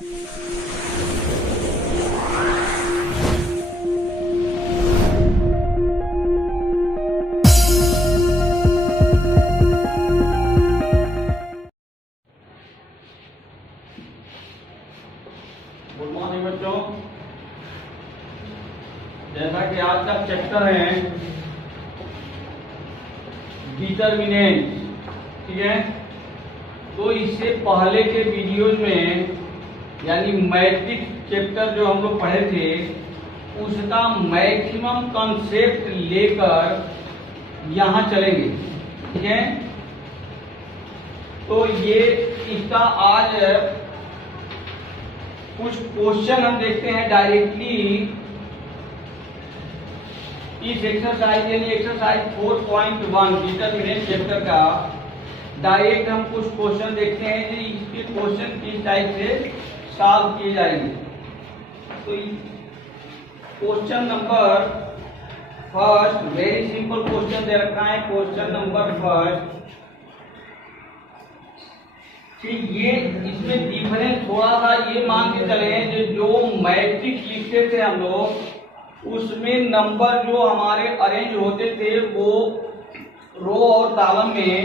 Good morning बच्चों। जैसा कि आज का चैप्टर है डिटर्मिनेंट, ठीक है। तो इससे पहले के वीडियोज में यानी मैट्रिक्स चैप्टर जो हम लोग पढ़े थे उसका मैक्सिमम कॉन्सेप्ट लेकर यहाँ चलेंगे, ठीक है। तो ये इसका आज कुछ क्वेश्चन हम देखते हैं डायरेक्टली इस एक्सरसाइज यानी एक्सरसाइज 4.1 डिटरमिनेंट चैप्टर का डायरेक्ट हम कुछ क्वेश्चन देखते हैं कि इसके क्वेश्चन किस टाइप से सॉल्व किए जाएंगे। तो question number first, very simple question दे रखा है। क्वेश्चन नंबर फर्स्ट, ठीक, ये इसमें डिफरेंस थोड़ा सा ये मान के चले जो मैट्रिक्स लिखते थे हम लोग उसमें नंबर जो हमारे अरेंज होते थे वो रो और कॉलम में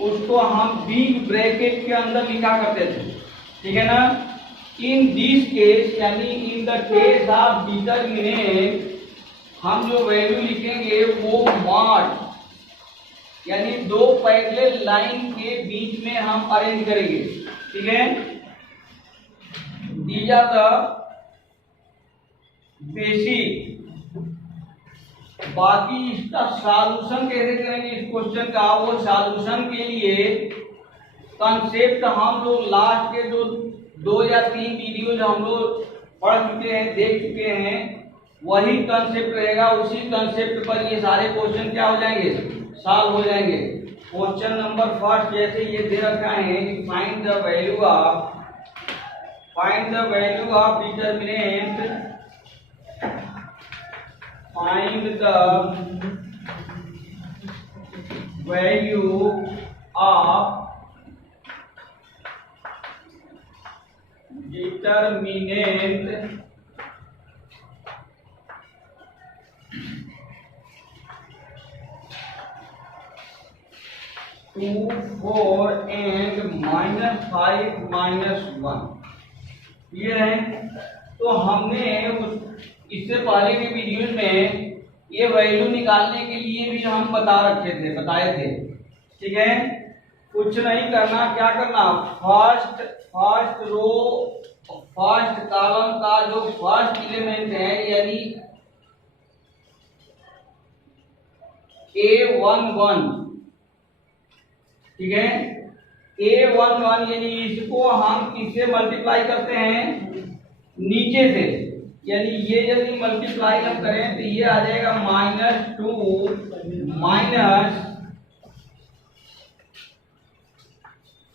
उसको हम बिग ब्रैकेट के अंदर लिखा करते थे, ठीक है ना। इन दिस केस यानी in the case of determinant हम जो वैल्यू लिखेंगे वो मॉड यानी दो पैरेलल लाइन के बीच में हम अरेंज करेंगे, ठीक है। These are the basic. बाकी इसका सॉल्यूशन कैसे करेंगे इस क्वेश्चन का, वो सॉल्यूशन के लिए कंसेप्ट हम लोग लास्ट के जो 2 या 3 वीडियो जो हम लोग पढ़ चुके हैं, देख चुके हैं, वही कंसेप्ट रहेगा। उसी कंसेप्ट पर ये सारे क्वेश्चन क्या हो जाएंगे, सॉल्व हो जाएंगे। क्वेश्चन नंबर फर्स्ट जैसे ये दे रखा है कि find the value of determinant, find the value of determinant 2, 4 and -5 -1। Clear है। तो हमने इससे पहले के वीडियो में ये वैल्यू निकालने के लिए भी हम बताए थे, ठीक है। कुछ नहीं करना, क्या करना, फर्स्ट रो फर्स्ट कॉलम का जो फर्स्ट एलिमेंट है यानी A11, ठीक है। A11 यानी इसको हम किससे मल्टीप्लाई करते हैं, नीचे से, यानी ये यदि मल्टीप्लाई हम करें तो ये आ जाएगा -2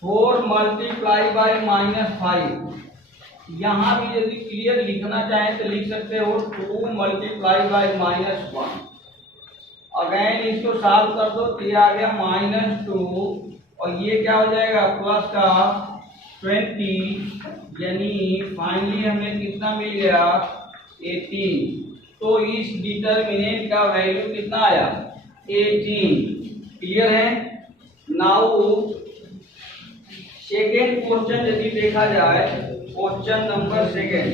-4 मल्टीप्लाई बाय -5। यहाँ भी यदि क्लियर लिखना चाहें तो लिख सकते हो 2 मल्टीप्लाई बाय -1। अगेन इसको सॉल्व कर दो तो ये आ गया -2 और ये क्या हो जाएगा प्लस का 20, यानी फाइनली हमें कितना मिल गया 18। तो इस डिटरमिनेंट का वैल्यू कितना आया 18। क्लियर है। नाउ सेकेंड क्वेश्चन यदि देखा जाए, क्वेश्चन नंबर सेकेंड,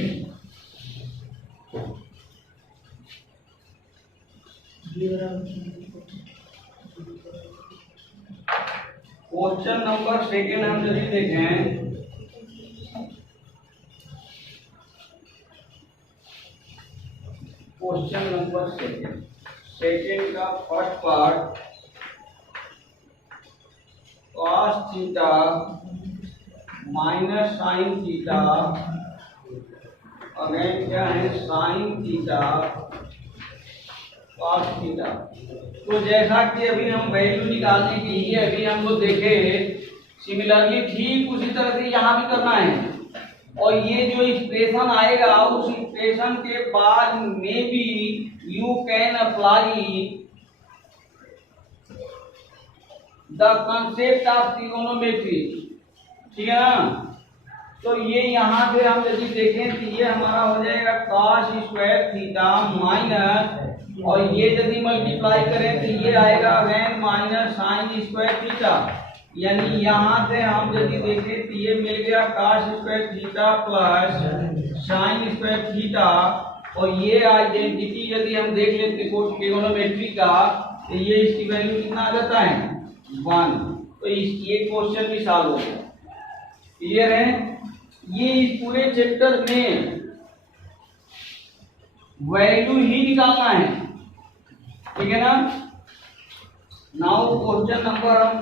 हम यदि देखें क्वेश्चन नंबर सेकेंड का first part, cos theta minus sine theta, again क्या है साइन थीटा cos थीटा। तो जैसा कि अभी हम वैल्यू निकालने के लिए अभी हम लोग देखे, सिमिलरली ठीक उसी तरह से यहाँ भी करना है। और ये जो एक्सप्रेशन आएगा उस एक्सप्रेशन के बाद में भी you can apply the concept of trigonometry, ठीक है ना। तो ये यहाँ से हम यदि देखें तो ये हमारा हो जाएगा cos स्क्वायर थीटा माइनस, और ये यदि मल्टीप्लाई करें तो ये आएगा again minus sine square theta. यानी यहाँ से हम यदि देखें तो ये मिल गया cos square theta plus sine square theta, और ये आइडेंटिटी यदि हम देख लेते ट्रिगोनोमेट्री का तो ये इसकी वैल्यू कितना आ जाता है 1। तो ये क्वेश्चन भी सॉल्व हो गया। क्लियर है? ये इस पूरे चैप्टर में वैल्यू ही निकालना है, ठीक है ना। नाउ क्वेश्चन नंबर हम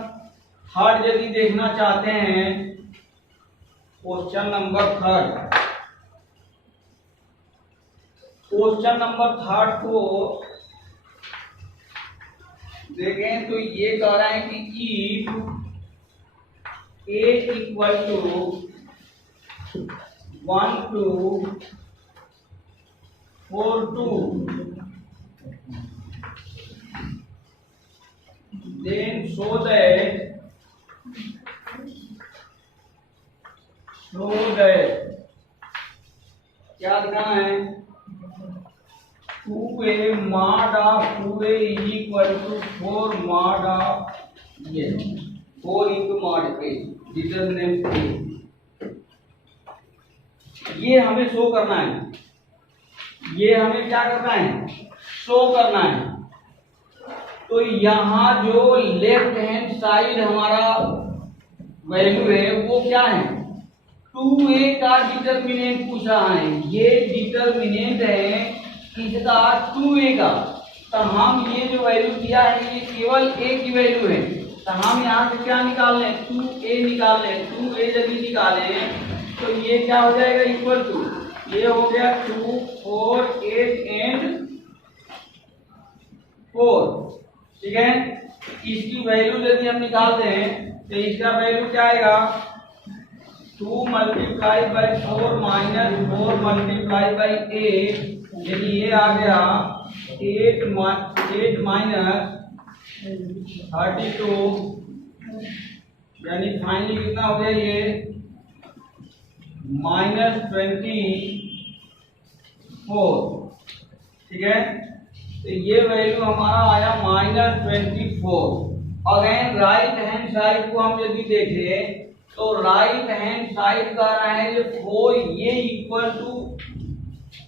थर्ड यदि देखना चाहते हैं, question number third, question number third को देखें तो ये कह रहा है कि if a equal to 1 to 4 2, then show that क्या दिखाना है 2a mod of 2a is equal to 4 mod of ये 4 into mod a determinant a, ये हमें शो करना है, ये हमें क्या करना है शो करना है। तो यहाँ जो लेफ्ट हैंड साइड हमारा वैल्यू है वो क्या है 2a का डिटरमिनेंट पूछा है, ये डिटरमिनेंट है इसका 2a का। तो हम ये जो वैल्यू दिया है ये केवल a की वैल्यू है, तो हम यहाँ से क्या निकाल लें 2a निकाल लें। 2a यदि निकालें तो ये क्या हो जाएगा इक्वल टू, ये हो गया 2 4 8 एंड 4, ठीक है। इसकी वैल्यू यदि हम निकालते हैं तो इसका वैल्यू क्या आएगा 2 multiply by 4 minus 4 multiply by 8, यदि ये आ गया 8 माइनस 32, यानी फाइनली कितना हो गया ये -24, ठीक है। तो ये वैल्यू हमारा आया -24। अगेन राइट हैंड साइड को हम यदि देखें तो राइट हैंड साइड का रहा है ये 4, ये इक्वल टू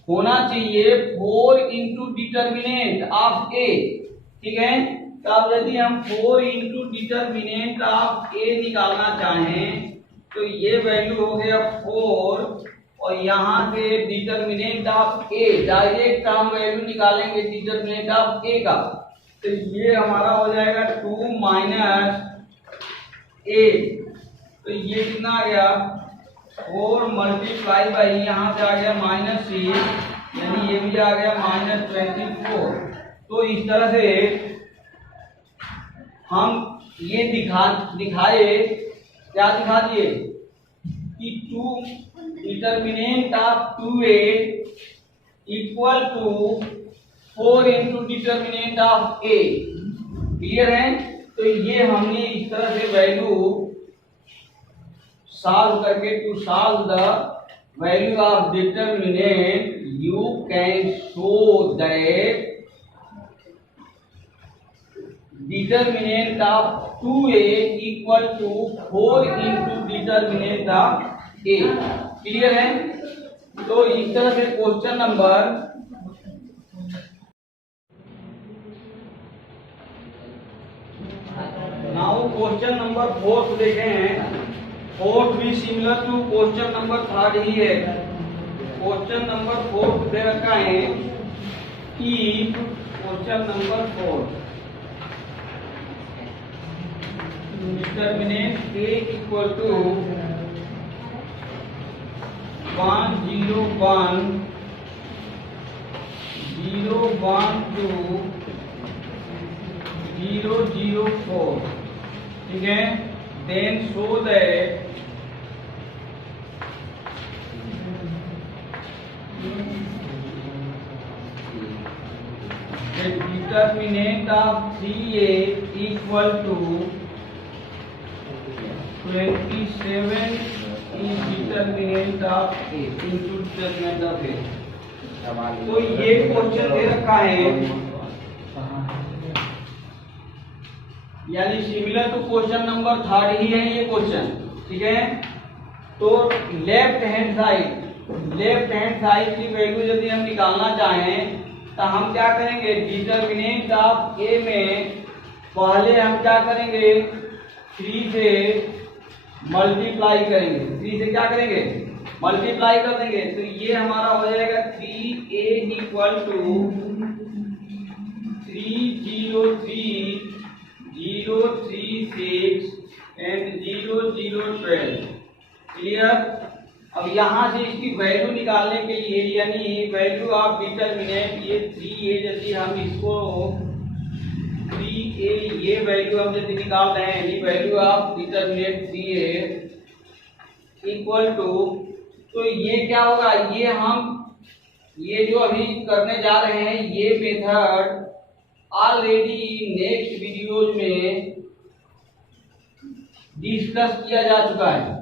होना चाहिए 4 इंटू डिटर्मिनेंट ऑफ a, ठीक है। तो अब यदि हम 4 इंटू डिटर्मिनेंट ऑफ a निकालना चाहें तो ये वैल्यू हो गया 4, और यहाँ से डिटर्मिनेंट ऑफ a डायरेक्ट हम वैल्यू निकालेंगे डिटर्मिनेंट ऑफ a का, तो ये हमारा हो जाएगा 2 माइनस a, तो ये कितना आ गया 4 मल्टीप्लाई बाई यहाँ से आ गया -6, यानी ये भी आ गया -24। तो इस तरह से हम ये दिखाए क्या दिखा दिए कि 2 determinant of 2a equal to 4 into determinant of a। Clear है? तो ये हमने इस तरह से वैल्यू सॉल्व करके to solve the value of determinant you can show that determinant of 2a equal to 4 into determinant of a। Clear है? तो इस तरह से question number now question number 4 देखे हैं। 4 भी सिमिलर टू क्वेश्चन नंबर 3 ही है। क्वेश्चन नंबर 4 दे रखा है कि question number 4 determinant a equal to 1 0 1 0 1 2 0 0 4, ठीक है। Then show that the determinant of 3a equal to 27 determinant of A into determinant of A. तो ये क्वेश्चन दे रखा है, यानी सिमिलर टू क्वेश्चन नंबर 3 ही है ये क्वेश्चन, ठीक है। तो लेफ्ट हैंड साइड की वैल्यू यदि हम निकालना चाहें तो हम क्या करेंगे, डिटरमिनेंट ऑफ ए में पहले हम क्या करेंगे, 3 से मल्टीप्लाई करेंगे, 3 से क्या करेंगे, मल्टीप्लाई कर देंगे। तो ये हमारा हो जाएगा 3a equal to 303,036 and 0012। Clear. अब यहाँ से इसकी वैल्यू निकालने के लिए, यानी वैल्यू ऑफ डिटरमिनेंट, ये 3a यदि हम इसको 3a ये वैल्यू हम यदि निकाल रहे हैं, ये value of determinant 3a equal to, तो ये क्या होगा, ये जो अभी करने जा रहे हैं ये मेथड ऑलरेडी नेक्स्ट वीडियोज में डिस्कस किया जा चुका है।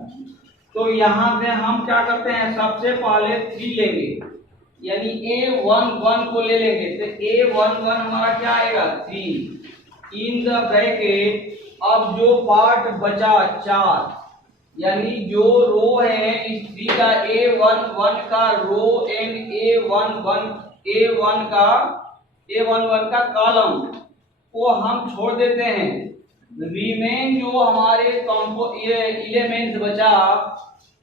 तो यहाँ से हम क्या करते हैं, सबसे पहले 3 लेंगे, यानी a11 को ले लेंगे। तो a11 हमारा क्या आएगा, 3 इन द ब्रैकेट। अब जो पार्ट बचा 4, यानी जो रो है इस 3 का, a11 का रो एंड a11 का कॉलम को हम छोड़ देते हैं। रिमेन जो हमारे एलिमेंट्स बचा,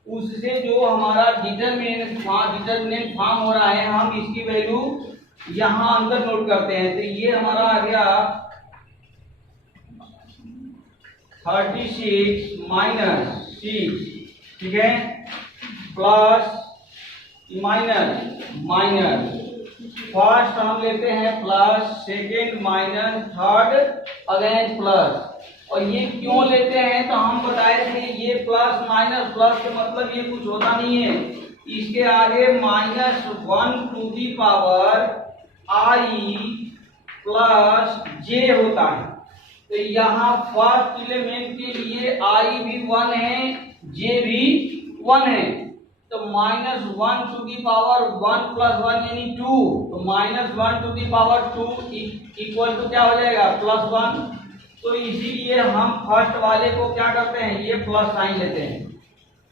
उससे जो हमारा डिटरमिनेंट फॉर्म हो रहा है, हम इसकी वैल्यू यहाँ अंदर नोट करते हैं। तो ये हमारा आ गया 36 माइनस 6, ठीक है, प्लस माइनस फर्स्ट हम लेते हैं plus, second minus, third again plus. और ये क्यों लेते हैं, तो हम बताए थे ये प्लस माइनस प्लस के मतलब ये कुछ होता नहीं है, इसके आगे -1 to the power i plus j होता है। तो यहाँ फर्स्ट एलिमेंट के लिए i भी 1 है, j भी 1 है। तो -1 टू दी पावर 1 प्लस 1 यानी 2, तो -1 to the power 2 equal to क्या हो जाएगा, +1। तो इसीलिए हम फर्स्ट वाले को क्या करते हैं, ये प्लस साइन लेते हैं।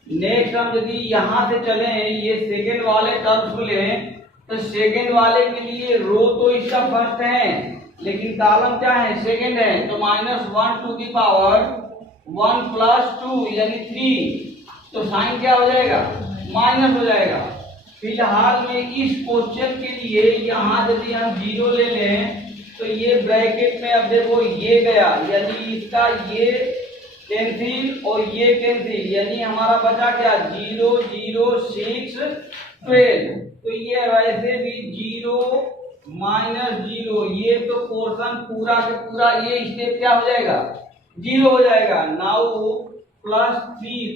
नेक्स्ट हम यदि यहाँ से चलें, ये सेकेंड वाले टर्म्स को लें, तो सेकेंड वाले के लिए रो तो इसका फर्स्ट है, लेकिन कॉलम क्या है, सेकेंड है। तो -1 टू दी पावर 1 प्लस 2 यानी 3, तो साइन क्या हो जाएगा, माइनस हो जाएगा। फिलहाल में इस क्वेश्चन के लिए यहाँ यदि हम 0 ले लें, तो ये ब्रैकेट में अब देखो ये गया, यानी इसका ये कैंसिल और ये कैंसिल, यानी हमारा बचा क्या, 0 0 6 12। तो ये वैसे भी 0 -0, ये तो पोर्शन पूरा के पूरा ये स्टेप क्या हो जाएगा, 0 हो जाएगा। नाउ +3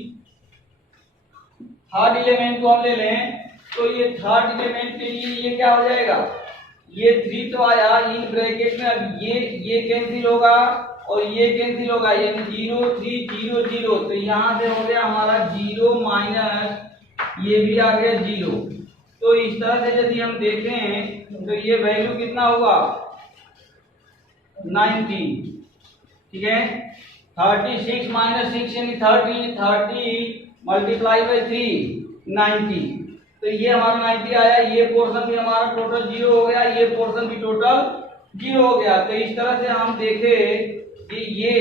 थर्ड एलिमेंट को हम ले लें, तो ये थर्ड एलिमेंट के लिए ये क्या हो जाएगा, ये 3 तो आया इन ब्रैकेट में, अब ये कैंसिल होगा और ये कैंसिल होगा, यानी 0 3 0 0। तो यहाँ से हो गया हमारा 0 माइनस ये भी आ गया 0। तो इस तरह से यदि हम देखें तो ये वैल्यू कितना होगा, 90, ठीक है। 36 माइनस 6 यानी 30 मल्टीप्लाई बाई 3 90। तो ये हमारा 90 आया, ये पोर्शन भी हमारा टोटल 0 हो गया, ये पोर्शन भी टोटल 0 हो गया। तो इस तरह से हम देखें कि ये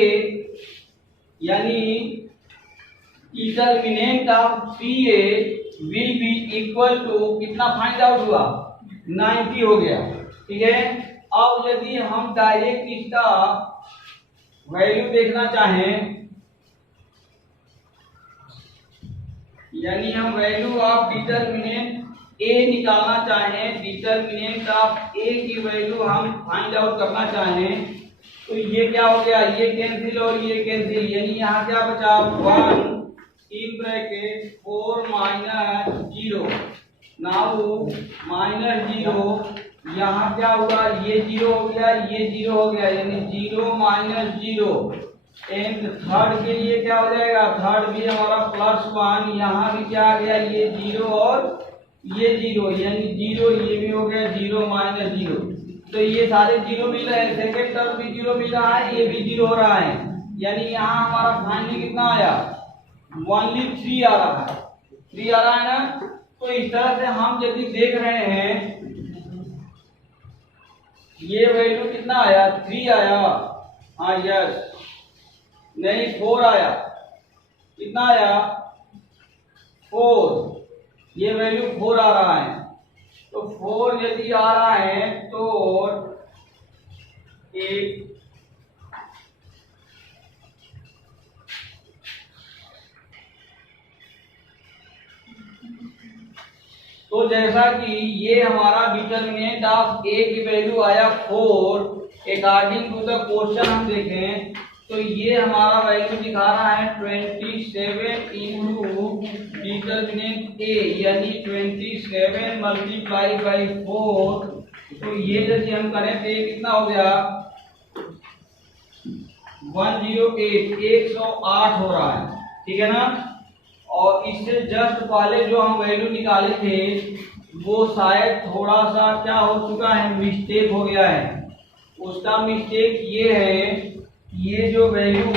यानी determinant of PA will be equal to कितना फाइंड आउट हुआ, 90 हो गया, ठीक है। अब यदि हम डायरेक्ट इसका वैल्यू देखना चाहें, यानी हम वैल्यू ऑफ डिटरमिनेंट ए निकालना चाहें, डिटरमिनेंट ऑफ ए की वैल्यू हम फाइंड आउट करना चाहें, तो ये क्या हो गया, ये कैंसिल और ये कैंसिल, यानी यहाँ क्या बचा 1 इन ब्रैकेट 4 -0। नाउ -0 यहाँ क्या हुआ, ये 0 हो गया, ये 0 हो गया, यानी 0 -0 एंड थर्ड के लिए क्या हो जाएगा, थर्ड भी हमारा +1, यहाँ भी क्या आ गया, ये 0 और ये 0, यानी 0 ये भी हो गया 0 -0, तो ये सारे 0 मिल रहे हैं, सेकेंड टर्म भी 0 मिल रहा है, ये भी 0 हो रहा है, यानी यहाँ हमारा फाइनली कितना आया, ओनली 3 आ रहा है, 3 आ रहा है ना। तो इस तरह से हम यदि देख रहे हैं ये वैल्यू कितना आया, 3 आया, हाँ यस, नहीं 4 आया, कितना आया 4, ये वैल्यू 4 आ रहा है, तो 4 यदि आ रहा है तो एक तो जैसा कि ये हमारा डिटर्मिनेंट ऑफ ए की वैल्यू आया 4, अकॉर्डिंग टू द क्वेश्चन हम देखें तो ये हमारा वैल्यू दिखा रहा है 27 इंटू डिटर्मिनेंट ए, यानी 27 मल्टीप्लाई बाई 4, तो ये यदि हम करें तो ये कितना हो गया 108, 108 हो रहा है, ठीक है ना। और इससे जस्ट पहले जो हम वैल्यू निकाले थे वो शायद थोड़ा सा क्या हो चुका है, मिस्टेक हो गया है, उसका मिस्टेक ये है, ये जो वैल्यू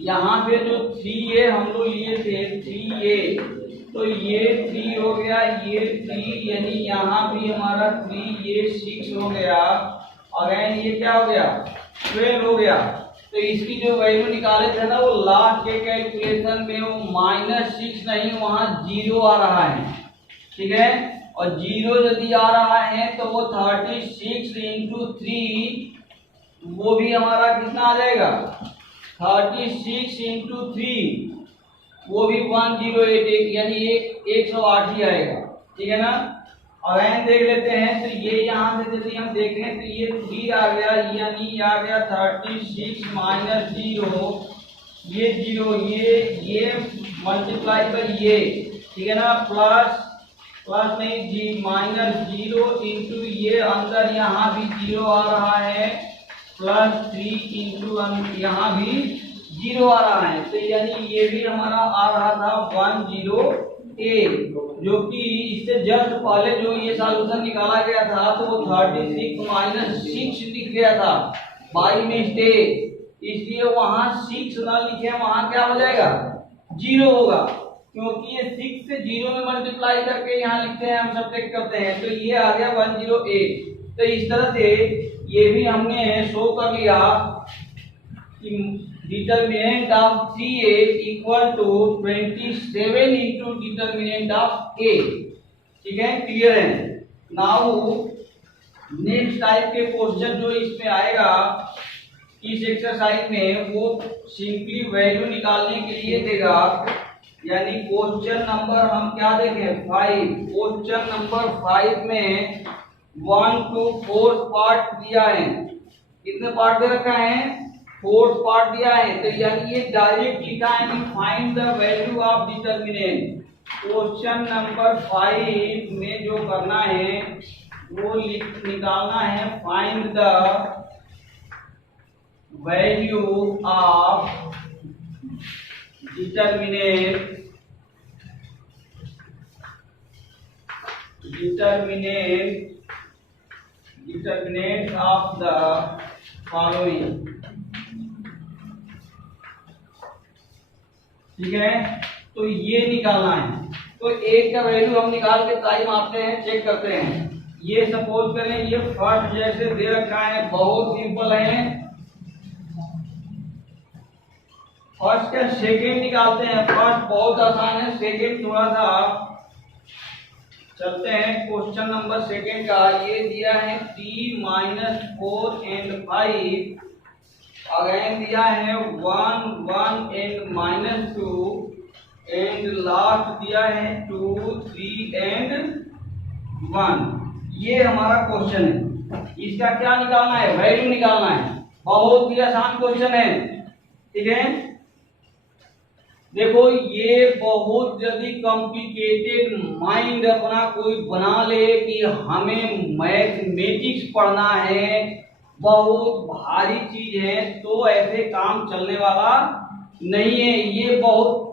यहाँ पे जो 3a हम लोग लिए थे 3a, तो ये 3 हो गया, ये 3, यानी यहाँ भी हमारा 3, ये 6 हो गया, अगेन ये क्या हो गया 12 हो गया। तो इसकी जो वैल्यू निकाले थे ना वो लास्ट के कैलकुलेशन में वो -6 नहीं, वहाँ 0 आ रहा है, ठीक है। और 0 यदि आ रहा है तो वो 36 इंटू 3, वो भी हमारा कितना आ जाएगा 36 इंटू 3, वो भी 108, यानी 108 ही आएगा, ठीक है ना। और एन देख लेते हैं तो ये यहाँ से यदि हम देखें तो ये 3 आ गया, यानी आ गया 36 माइनस 0, ये 0, ये मल्टीप्लाई बाई ये, ठीक है ना, प्लस नहीं जी -0 इंटू ये अंदर यहाँ भी 0 आ रहा है, +3 इंटू यहाँ भी 0 आ रहा है, तो यानी ये भी हमारा आ रहा था 10A, जो कि इससे जस्ट पहले जो ये सॉल्यूशन निकाला गया था तो वो 36 -6 लिख गया था बाई मिस्टेक, इसलिए वहां 6 ना लिखे, वहां क्या हो जाएगा 0 होगा, क्योंकि ये 6 से 0 में मल्टीप्लाई करके यहाँ लिखते हैं, हम सब्ट्रैक्ट करते हैं, तो ये आ गया 108। तो इस तरह से ये भी हमने शो कर लिया कि determinant of 3a equal to 27 into determinant of a, ठीक है, क्लियर है। नाउ नेक्स्ट टाइप के क्वेश्चन जो इसमें आएगा इस एक्सरसाइज में, वो सिंपली वैल्यू निकालने के लिए देगा, यानी क्वेश्चन नंबर हम क्या देखें 5, क्वेश्चन नंबर 5 में 1 to 4 पार्ट दिया है, कितने पार्ट दे रखा है 4 पार्ट दिया है, तो यानी ये डायरेक्ट लिखा है कि find the value of determinant. Question number 5 में जो करना है वो निकालना है find the value of determinant of the following, ठीक है। तो ये निकालना है, तो एक का वैल्यू हम निकाल के टाइम आते हैं, चेक करते हैं। ये सपोज करें ये फर्स्ट जैसे दे रखा है, बहुत सिंपल है, फर्स्ट का सेकेंड निकालते हैं। फर्स्ट बहुत आसान है, सेकेंड थोड़ा सा चलते हैं। क्वेश्चन नंबर सेकेंड का ये दिया है 3 -4 and 5, अगेन दिया है 1 1 and -2, एंड लास्ट दिया है 2 3 and 1। ये हमारा क्वेश्चन है, इसका क्या निकालना है, वैल्यू निकालना है। बहुत ही आसान क्वेश्चन है, ठीक है। देखो ये बहुत जल्दी कॉम्प्लिकेटेड माइंड अपना कोई बना ले कि हमें मैथमेटिक्स पढ़ना है, बहुत भारी चीज है, तो ऐसे काम चलने वाला नहीं है। ये बहुत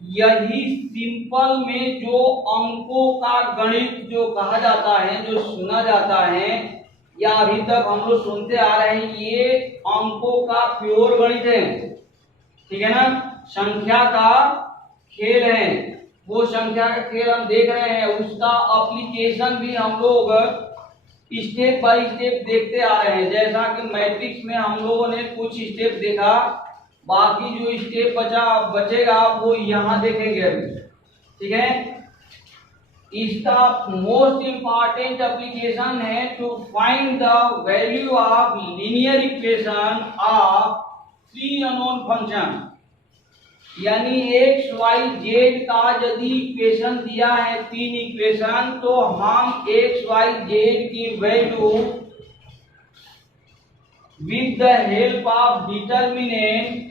यही सिंपल में जो अंकों का गणित जो कहा जाता है, जो सुना जाता है या अभी तक हम लोग सुनते आ रहे हैं, ये अंकों का प्योर गणित है, ठीक है ना। संख्या का खेल है, वो संख्या का खेल हम देख रहे हैं, उसका एप्लीकेशन भी हम लोग स्टेप बाय स्टेप देखते आ रहे हैं। जैसा कि मैट्रिक्स में हम लोगों ने कुछ स्टेप देखा, बाकी जो स्टेप बचेगा वो यहाँ देखेंगे अभी, ठीक है। इसका मोस्ट इंपॉर्टेंट एप्लीकेशन है to find the value of linear equation of 3 unknown function. यानी एक्स वाई जेड का यदि इक्वेशन दिया है 3 इक्वेशन, तो हम एक्स वाई जेड की value with the help of determinant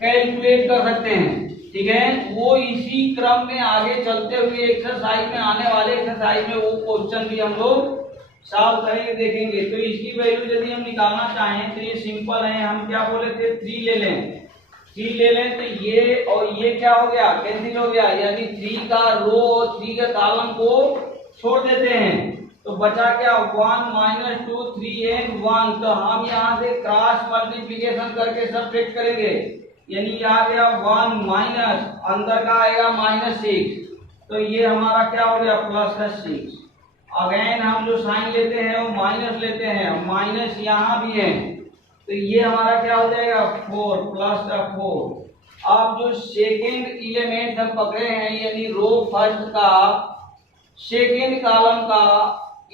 calculate कर सकते हैं, ठीक है। वो इसी क्रम में आगे चलते हुए एक्सरसाइज में आने वाले एक्सरसाइज में वो क्वेश्चन भी हम लोग सॉल्व करेंगे, देखेंगे। तो इसकी वैल्यू यदि हम निकालना चाहें तो ये सिंपल है, हम क्या बोले थे 3 ले लें, 3 ले लें, तो ये और ये क्या हो गया, कैंसिल हो गया। यानी 3 का रो और 3 के कॉलम को छोड़ देते हैं, तो बचा क्या 1 - 2 3 and 1। तो हम यहाँ से क्रॉस मल्टीप्लीकेशन करके सब्ट्रैक्ट करेंगे, यानी ये आ गया 1 माइनस अंदर का आएगा -6, तो ये हमारा क्या हो गया प्लस का 6। अगेन हम जो साइन लेते हैं वो माइनस लेते हैं, माइनस यहाँ भी है, तो ये हमारा क्या हो जाएगा 4 प्लस का 4। अब जो सेकेंड एलिमेंट हम पकड़े हैं, यानी रो फर्स्ट का सेकेंड कॉलम का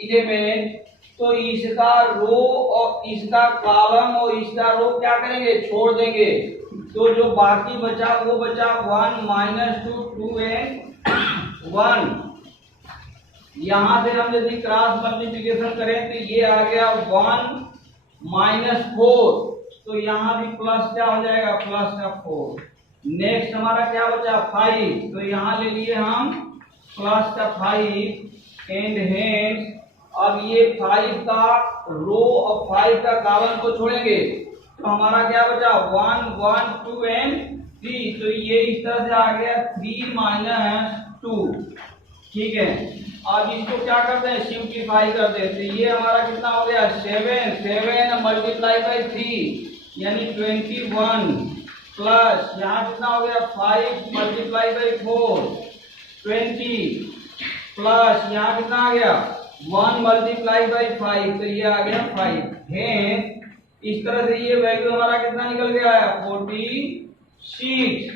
एलिमेंट, तो इसका रो और इसका कॉलम और इसका रो क्या करेंगे, छोड़ देंगे। तो जो बाकी बचा वो बचा 1 - 2 2 and 1। यहां से हम यदि क्रॉस मल्टीप्लिकेशन करें तो ये आ गया 1 - 4, तो यहाँ भी प्लस क्या हो जाएगा प्लस का 4। नेक्स्ट हमारा क्या बचा 5, तो यहाँ ले लिए हम प्लस का 5 एंड हेंस। अब ये 5 का रो और 5 का कॉलम को छोड़ेंगे, तो हमारा क्या बचा 1 1 2 and 3, तो ये इस तरह से आ गया 3 - 2, ठीक है। अब इसको क्या करते हैं सिंप्लीफाई करते हैं, तो ये हमारा कितना हो गया 7 7 मल्टीप्लाई बाई 3 यानी 21 प्लस यहाँ कितना हो गया 5 मल्टीप्लाई बाई 4 20 प्लस यहाँ कितना आ गया 1 मल्टीप्लाई बाई 5, तो ये आ गया 5 है। इस तरह से ये वैल्यू हमारा कितना निकल गया है 46।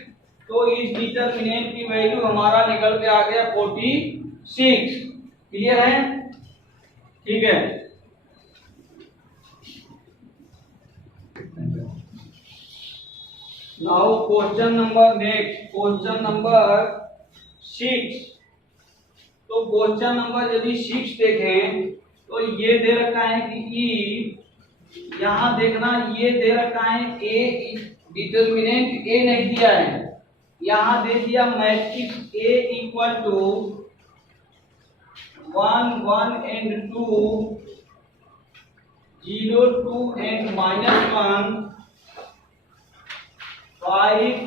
तो इस डिटरमिनेंट की वैल्यू हमारा निकल के आ गया 46। क्लियर है, ठीक है। Now question number next, question number 6। तो क्वेश्चन नंबर यदि 6 देखें तो ये दे रखा है कि ई, यहां देखना ये दे रखा है ए, डिटरमिनेंट ए नहीं दिया है, यहां दे दिया matrix A equal to 1 1 and 2 0 2 and -1 5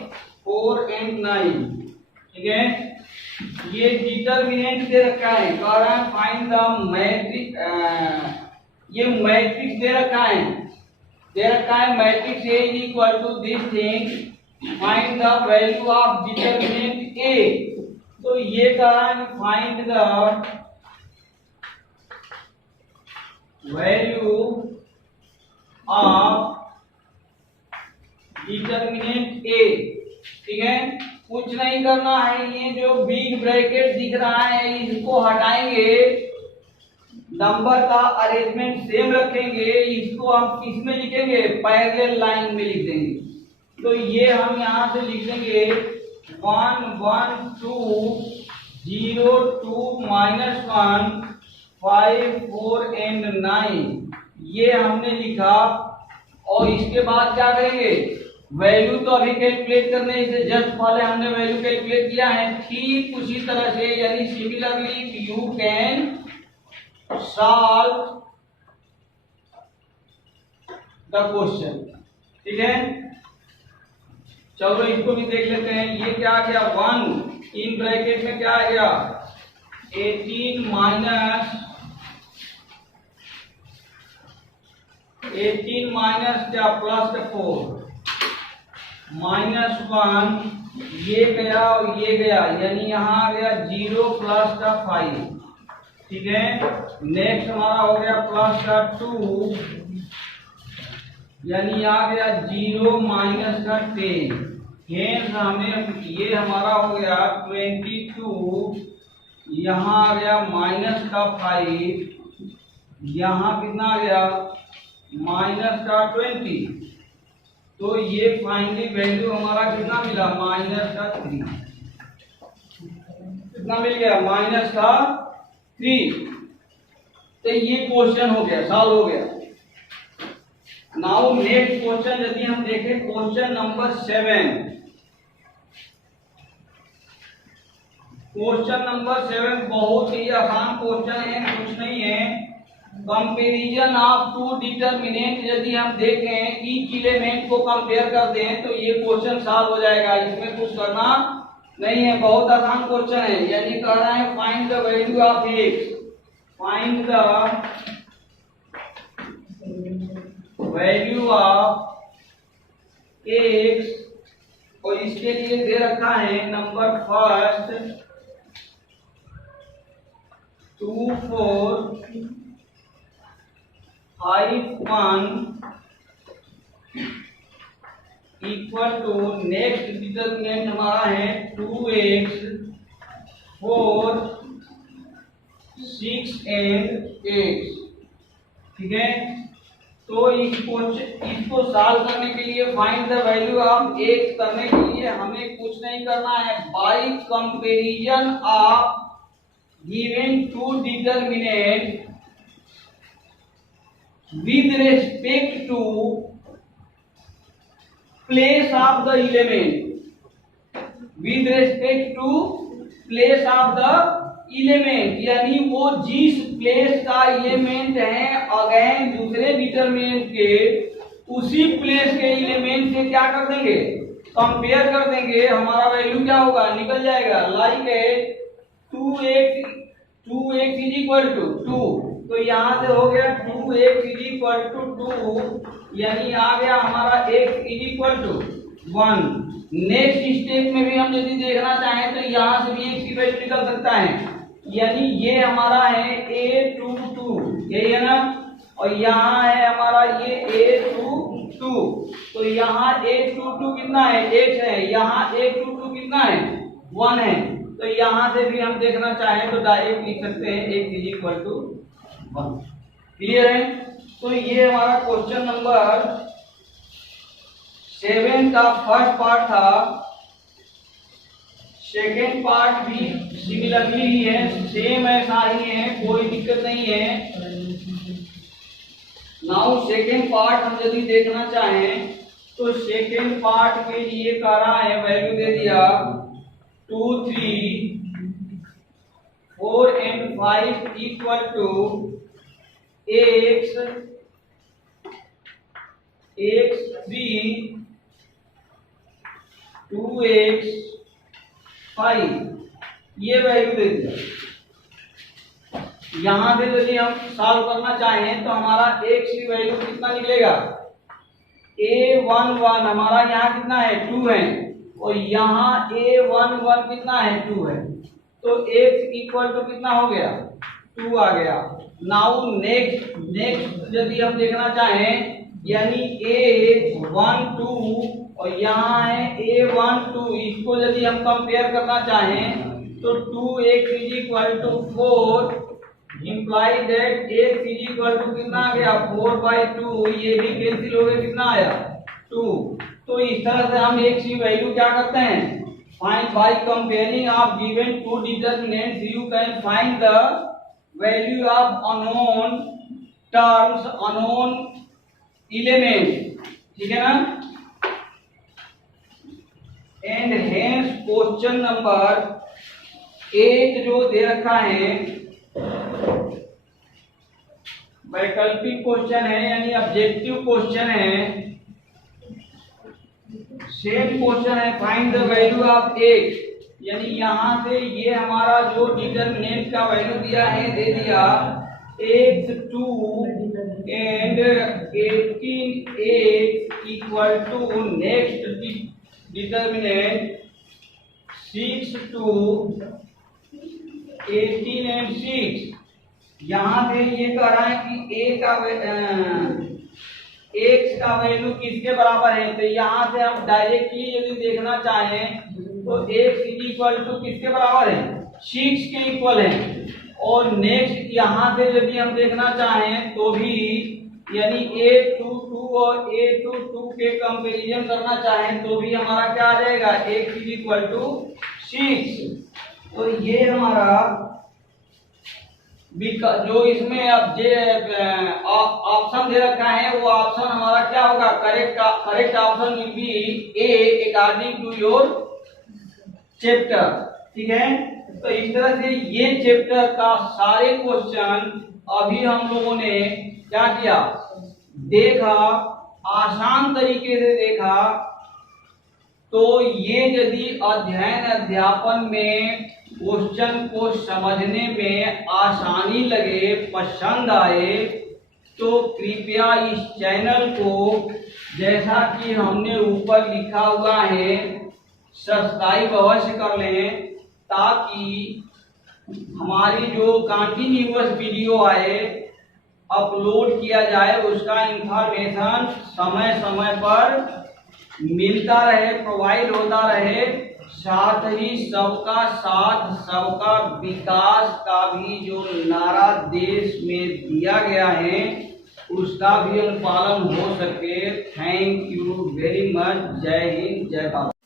4 and 9, ठीक है। ये डिटरमिनेंट दे रखा है, कह रहा है फाइंड द मैट्रिक्स, ये मैट्रिक्स दे रखा है matrix A equal to this thing, find the value of determinant A. तो ये कह रहा है find the value of determinant A, ठीक है। कुछ नहीं करना है, ये जो बिग ब्रैकेट दिख रहा है इसको हटाएंगे, नंबर का अरेंजमेंट सेम रखेंगे, इसको हम किस में लिखेंगे पैरेलल लाइन में लिख देंगे। तो ये हम यहां से लिख देंगे 1 1 2 0 2 -1 5 4 and 9, ये हमने लिखा। और इसके बाद क्या करेंगे, वैल्यू तो अभी कैलकुलेट करने से जस्ट पहले हमने वैल्यू कैलकुलेट किया है, ठीक उसी तरह से यानी similarly you can solve the question. ठीक है, चलो इसको भी देख लेते हैं। ये क्या आ गया 1 इन ब्रैकेट में क्या आ गया 18 माइनस क्या प्लस 4 -1 ये गया और ये गया, यानी यहाँ आ गया 0 प्लस 5। ठीक है, नेक्स्ट हमारा हो गया प्लस 2 यानी आ गया 0 माइनस 10। हेंस हमें ये हमारा हो गया 22, यहाँ आ गया -5, यहाँ कितना आ गया -20। तो ये फाइनली वैल्यू हमारा कितना मिला -3। कितना मिल गया -3। तो ये क्वेश्चन हो गया, सॉल्व हो गया। नाउ नेक्स्ट क्वेश्चन यदि हम देखें क्वेश्चन नंबर 7। क्वेश्चन नंबर 7 बहुत ही आसान क्वेश्चन है, कुछ नहीं है। कंपैरिजन ऑफ टू डिटरमिनेंट यदि हम देखें ईच एलिमेंट को कंपेयर कर दें तो ये क्वेश्चन सॉल्व हो जाएगा। इसमें कुछ करना नहीं है, बहुत आसान क्वेश्चन है। यानी कह रहा है find the value of x, find the value of x, और इसके लिए दे रखा है number first 2 4 5 1 equal to next determinant हमारा है 2x 4 6 एंड 8। ठीक है, तो इसको सॉल्व करने के लिए find the value of x करने के लिए हमें कुछ नहीं करना है। By comparison of given two determinant with respect to place of the element, with respect to place of the element, यानी वो जिस प्लेस का एलिमेंट है अगेन दूसरे डिटरमिनेंट के, उसी प्लेस के एलिमेंट से क्या कर देंगे कंपेयर कर देंगे। हमारा वैल्यू क्या होगा निकल जाएगा। लाइक है 2x इज इक्वल टू 2, तो यहाँ से हो गया 2x इज इक्वल टू 2, यानी आ गया हमारा x is equal to 1। Next step में भी हम यदि देखना चाहें तो यहाँ से भी x की वैल्यू निकल सकता है, यानी ये हमारा है a22, यही है ना, और यहाँ है हमारा ये a22, तो यहाँ a22 कितना है x है, यहाँ a22 कितना है 1 है। तो यहाँ से भी हम देखना चाहें तो डायरेक्ट लिख सकते हैं x is equal to 1। Clear है। तो ये हमारा क्वेश्चन नंबर 7 का फर्स्ट पार्ट था। सेकेंड पार्ट भी सिमिलरली ही है, सेम ऐसा ही है, कोई दिक्कत नहीं है। नाउ सेकेंड पार्ट हम यदि देखना चाहें तो सेकेंड पार्ट के लिए कह रहा है वैल्यू दे दिया 2 3 4 and 5 equal to x 3 2x 5, ये वैल्यू दे दिया। यहां से यदि हम सॉल्व करना चाहें तो हमारा x की वैल्यू कितना निकलेगा a11 हमारा यहाँ कितना है 2 है, और यहाँ a11 कितना है 2 है, तो x इक्वल टू कितना हो गया 2 आ गया। नाउ नेक्स्ट यदि हम देखना चाहें यानी a12 और यहाँ है a12, इसको यदि हम कंपेयर करना चाहें तो 2x is equal to 4 imply that x is equal to कितना आ गया 4/2, ये भी कैंसिल हो गया, कितना आया 2। तो इस तरह से हम x की वैल्यू क्या करते हैं find by comparing of given two determinants you can find the value of unknown terms unknown element. ठीक है ना। एंड हेंस क्वेश्चन नंबर 8 जो दे रखा है वैकल्पिक क्वेश्चन है यानी ऑब्जेक्टिव क्वेश्चन है। सेम क्वेश्चन है, find the value of x, यानी यहाँ से ये हमारा जो डिटरमिनेंट का वैल्यू दिया है दे दिया x2 and 18x equal to next determinant 6 to 18 and 6। यहाँ से ये कह रहा है कि x का वैल्यू किसके बराबर है, तो यहाँ से हम डायरेक्टली यदि देखना चाहें तो x इक्वल टू किसके बराबर है, 6 के इक्वल है। और नेक्स्ट यहाँ से यदि हम देखना चाहें तो भी यानी a22 और a22 के कंपैरिजन करना चाहें तो भी हमारा क्या आ जाएगा, x इक्वल टू 6। तो ये हमारा जो इसमें अब जे ऑप्शन दे रखा है वो ऑप्शन हमारा क्या होगा, correct option will be A according to your chapter. ठीक है, तो इस तरह से ये चैप्टर का सारे क्वेश्चन अभी हम लोगों ने क्या किया, देखा, आसान तरीके से देखा। तो ये यदि अध्ययन अध्यापन में क्वेश्चन को समझने में आसानी लगे, पसंद आए, तो कृपया इस चैनल को जैसा कि हमने ऊपर लिखा हुआ है सब्सक्राइब अवश्य कर लें, ताकि हमारी जो कंटिन्यूअस वीडियो आए अपलोड किया जाए उसका इंफॉर्मेशन समय समय पर मिलता रहे, प्रोवाइड होता रहे। साथ ही सबका साथ सबका विकास का भी जो नारा देश में दिया गया है उसका भी अनुपालन हो सके। Thank you very much. जय हिंद, जय भारत।